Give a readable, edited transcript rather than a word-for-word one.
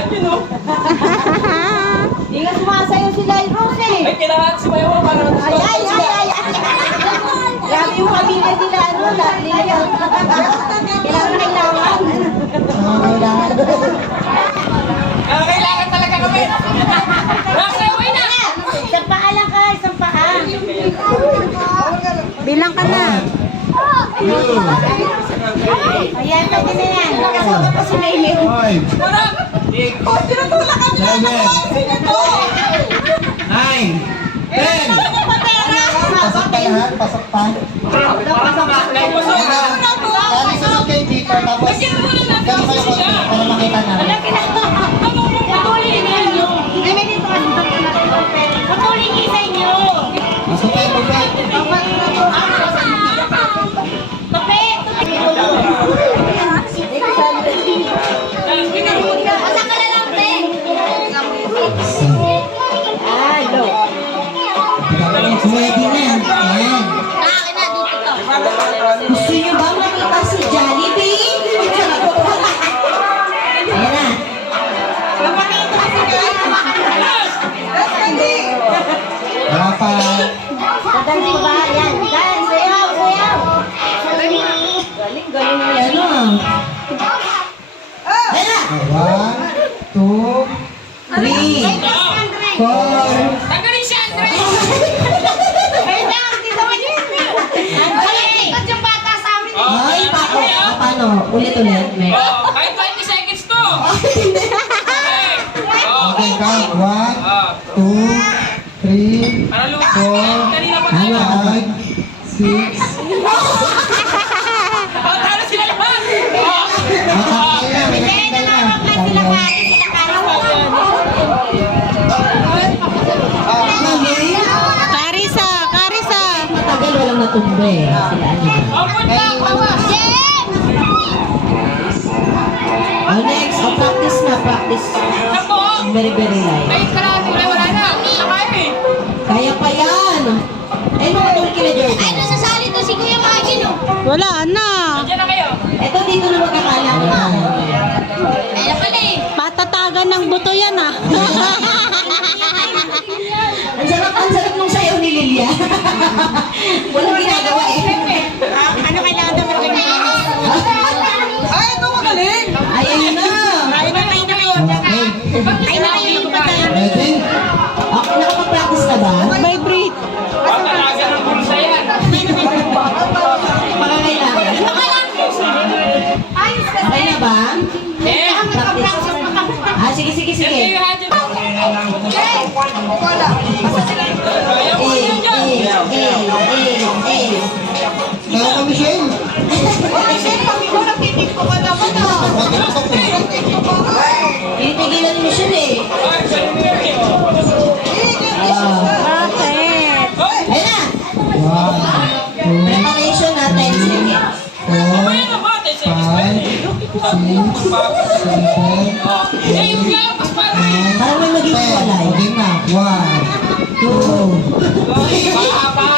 Kailangan yun, no? Hindi nga sumasayo sila yung Rose eh. Ay, kailangan si Mayo para Ay. Grabe yung pamilya nila, ano, lahat nila. Kailangan. Kailangan talaga kami. Rasa, uwi na! Isang paa lang ka, isang paa. Bilang ka na. Ayan, pwede na yan. Nakasama pa si Maylin. Marang! Oh, tinutulak kami na sino to? 9, 10. Pasok pa lahat, pasok pa. Dali sa kayo dito, tapos ganun kayo konti para makita namin. Patuloy ninyo. Ay, may dito kasi patuloy niyo sa inyo. Pasok kayo, Bubay. Asa ka na lang, te? Ay, no. Ready na. Ayan. Akin na, dito to. Gusto niyo ba makita si Jollibee? Ayan na. Papakita kasi Dapat. Dadali ko ba? Yan. Yan, sayaw. Galing mo yan. Ano? Ayan na. 1, 2, 3, 4. Tanggalin si Andre! Ay, lang, dito mo yun. Ay, ikot yung bata sa amin. Ay, paano? Ulit-ulit. Oh, kahit 20 seconds to! Okay, count. 1, 2, 3, Para lupa. 4, Kanina pa tayo. 5, 6. Oh, talo sila lahat! Hindi, namawag lang sila kati, sila Karisa. Matagal walang natumba eh. Sila ano. Oh, punta! Bawa! Oh, next. Oh, practice na, practice. Ako! Very, very light. Ay, karate wala na. Nakaya eh. Kaya pa yan. Ay, mga tuloy kila Jordan. Ay, nasasali to si Kuya Magin, oh. Wala na. Diyan na kayo. Ito dito na magkakala ko. Kaya pala eh. Patatagan ng buto yan ah. Ang sarap nung sayaw ni Lilia. Walang ginagawa eh. Ano kailangan daw magiging? Ay, ito magaling! Ay, ayun na. Ay, na kayo. Okay. Ay, na kayo yung patay. Ready? Okay, nakapag-practice na ba? Vibrate. Patalaga ng bulsa yan. Pakakailangan. Ayos kasi. Okay na ba? Eh! Practice. Ah, sige. Sige, yung hadyo. Kaya ka, Michelle. Ay, Shen, kami ko napitik ko pa naman, ah. Pinipigilan ni Michelle eh. Ay, galing mo yun. Bakit? Ayun na. 1, 2, preparation na 10 seconds. 4, Ay, ano ba? 10 seconds pa eh. 6, 7, Eh, yung gapas pa rin. Parang may magiging walay. Okay na. 1, 2, Ay, baka pa.